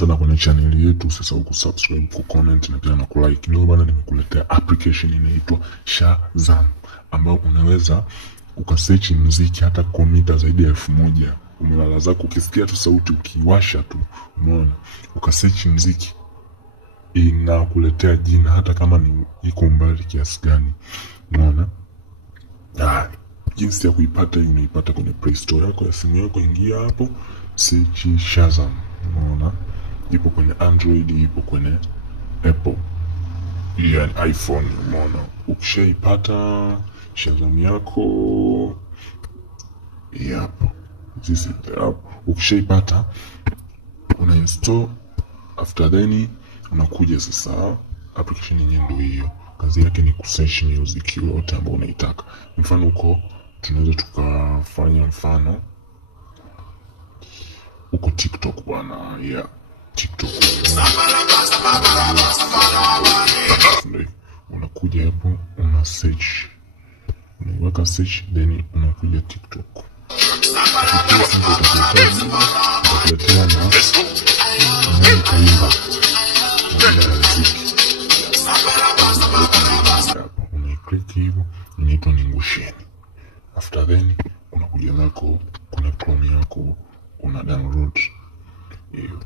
sana kwenye channel yetu. Usisahau kusubscribe, kucomment na pia na kulike. Leo bana nimekuletea application inaitwa Shazam ambayo unaweza ukasearch muziki hata kwa mita zaidi ya 1000. Umelala zako ukisikia tu sauti ukiwasha tu, umeona, ukasearch muziki inakuletea jina hata kama ni iko mbali kiasi gani, umeona. Jinsi ya kuipata hii unaipata kwenye Play Store yako ya simu yako. Ingia hapo, search Shazam, umeona. Ipo kwenye Android, ipo kwenye Apple, yani iPhone, umeona. Ukishaipata Shazam yako hapo, this is the app. Ukishaipata una install, after then unakuja sasa, application yenyewe ndio hiyo. Kazi yake ni kusearch music yote ambayo unaitaka. Mfano uko, tunaweza tukafanya mfano uko TikTok bwana, TikTok. Unakuja hapo, una search, unaweka search, then unakuja TikTok. Utakuletea na kaimba click hivyo, inaitwa Ningusheni. After then unakuja zako kuna Chrome yako, una download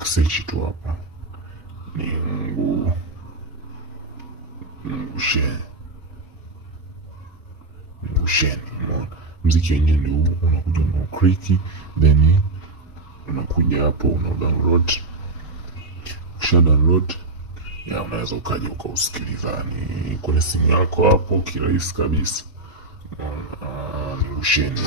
search tu hapa Ningusheni. Muziki wenyewe ndio huu. Unakuja una click, then unakuja hapo una download. Ukisha download unaweza ukaja ukausikiliza ni kwenye simu yako hapo kirahisi kabisa. Ningusheni.